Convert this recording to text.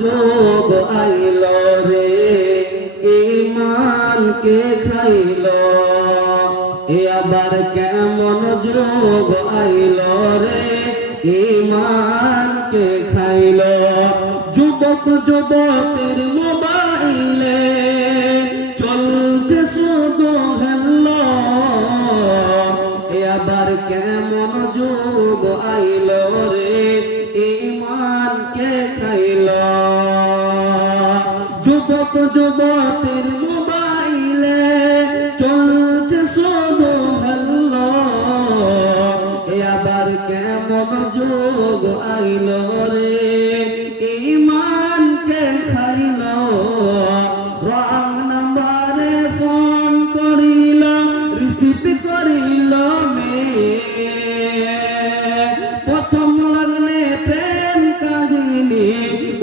যুগ আইল রে ঈমানকে খাইল এ আবার কেমন যুগ আইল রে ঈমানকে খাইল যুবক যুবকের মোবাইলে চলছে শুধু হেল্লো এ আবার কেমন যুগ আইল রে ঈমানকে খাইল যুবক যুবকের মোবাইলে চলছে শুধু হেল্লো এ আবার কেমন যুগ আইল রে ঈমানকে খাইল